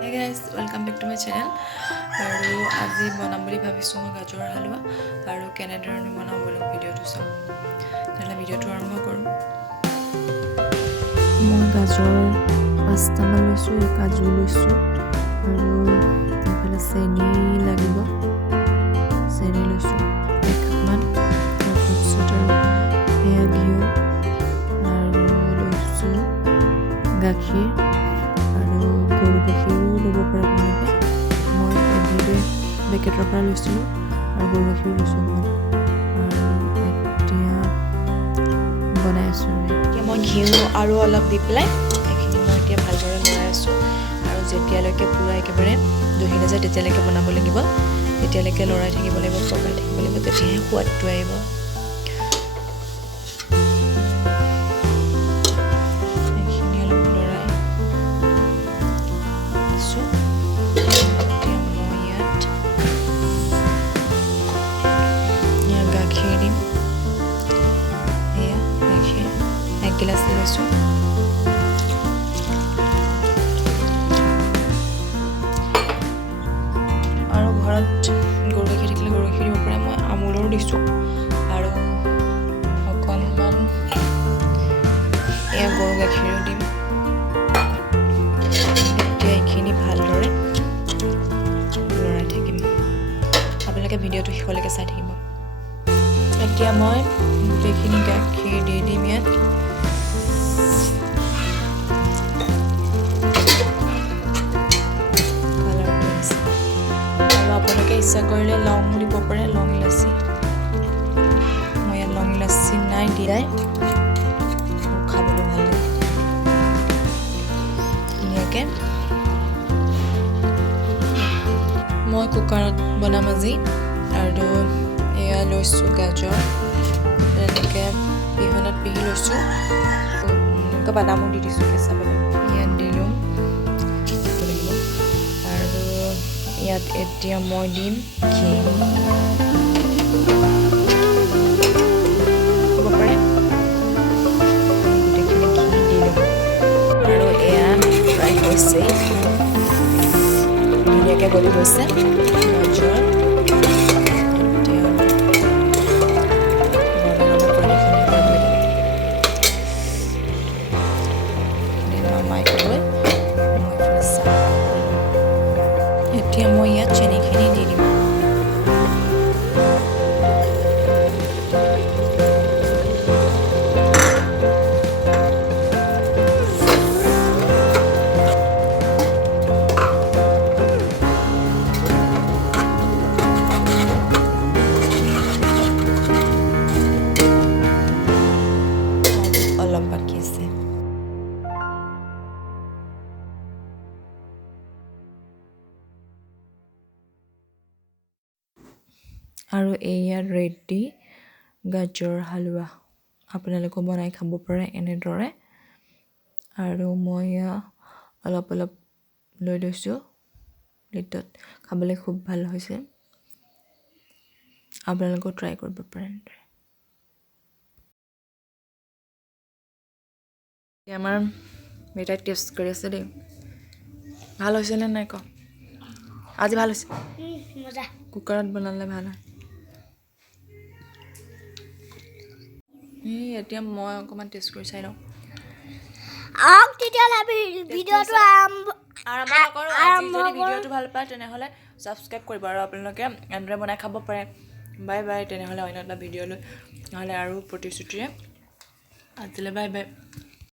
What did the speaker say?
Hey guys, welcome back to my channel. আৰু আজি বনাম বুলি ভাবিছো মই গাজৰ হালৱা আৰু কেনেদৰে বনাম বলক ভিডিওটো চাও। তেনে ভিডিওটো আৰম্ভ কৰোঁ। মই গাজৰ 5টা মান লৈছো, কাজু লৈছো আৰু এফালে চেনি লাগিব। চেনি লৈছো 1 কাপ মান তাৰপিছত এয়া ঘিউ আৰু লৈছো গাখীৰ আৰু গৰু গাখীৰো ল'ব পাৰে আপোনালোকে। মই এভৰিডে পেকেটৰ পৰা লৈছিলোঁ আৰু গৰু গাখীৰো লৈছোঁ আৰু এতিয়া বনাই আছোঁ। এতিয়া মই ঘিউ আৰু অলপ দি পেলাই এইখিনি মই এতিয়া ভালদৰে লৰাই আছোঁ আৰু যেতিয়ালৈকে পূৰা একেবাৰে দহি নাযায় তেতিয়ালৈকে বনাব লাগিব। তেতিয়ালৈকে লৰাই থাকিব লাগিব, পকাই থাকিব লাগিব, তেতিয়াহে সোৱাদটো আহিব। গিলাচ লৈছোঁ আৰু ঘৰত গৰু গাখীৰ থাকিলে গৰু গাখীৰ দিব পাৰে। মই আমুলৰো দিছোঁ আৰু অকণমান এয়া গৰু গাখীৰো দিম। এতিয়া এইখিনি ভালদৰে লৰাই থাকিম। আপোনালোকে ভিডিঅ'টো শেষলৈকে চাই থাকিব। এতিয়া মই গোটেইখিনি গাখীৰ দি দিম ইয়াত। আপোনালোকে ইচ্ছা কৰিলে লং দিব পাৰে, লং ইলাচি। মই ইয়াত লং ইলাচি নাই দিয়াই, খাবলৈ ভাল লাগে ধুনীয়াকৈ। মই কুকাৰত বনাম আজি আৰু এয়া লৈছোঁ গাজৰ, এনেকৈ পিহনাত পিহি লৈছোঁ। এনেকৈ বাদামো দি দিছোঁ, কেঁচা বাদাম ইয়াত দিলোঁ আৰু ইয়াত এতিয়া মই দিম ঘি। হ'ব পাৰে গোটেইখিনি ঘি দিলোঁ আৰু এয়া ফ্ৰাই হৈছে, ধুনীয়াকৈ গলি গৈছে গাজৰ। এতিয়া মই ইয়াত চেনিখিনি দি দিম। অলপ বাকী আছে। আৰু এয়া ৰেডি গাজৰ হালৱা। আপোনালোকে বনাই খাব পাৰে এনেদৰে। আৰু মই অলপ অলপ লৈ লৈছোঁ প্লেটত, খাবলৈ খুব ভাল হৈছে। আপোনালোকেও ট্ৰাই কৰিব পাৰে এনেদৰে। আমাৰ বেটাই টেষ্ট কৰি আছে দেই, ভাল হৈছেনে নাই কওক। আজি ভাল হৈছে, কুকাৰত বনালে ভাল হয়। এতিয়া মই অকণমান টেষ্ট কৰি চাই লওঁ। তেতিয়াহ'লে ভিডিঅ'টো আৰম্ভ নকৰোঁ। যদি ভিডিঅ'টো ভাল পায় তেনেহ'লে ছাবস্ক্ৰাইব কৰিব আৰু আপোনালোকে এনেদৰে বনাই খাব পাৰে। Bye bye. তেনেহ'লে অন্য এটা ভিডিঅ'লৈ নহ'লে আৰু প্ৰতিশ্ৰুতিৰে আজিলৈ বাই বাই।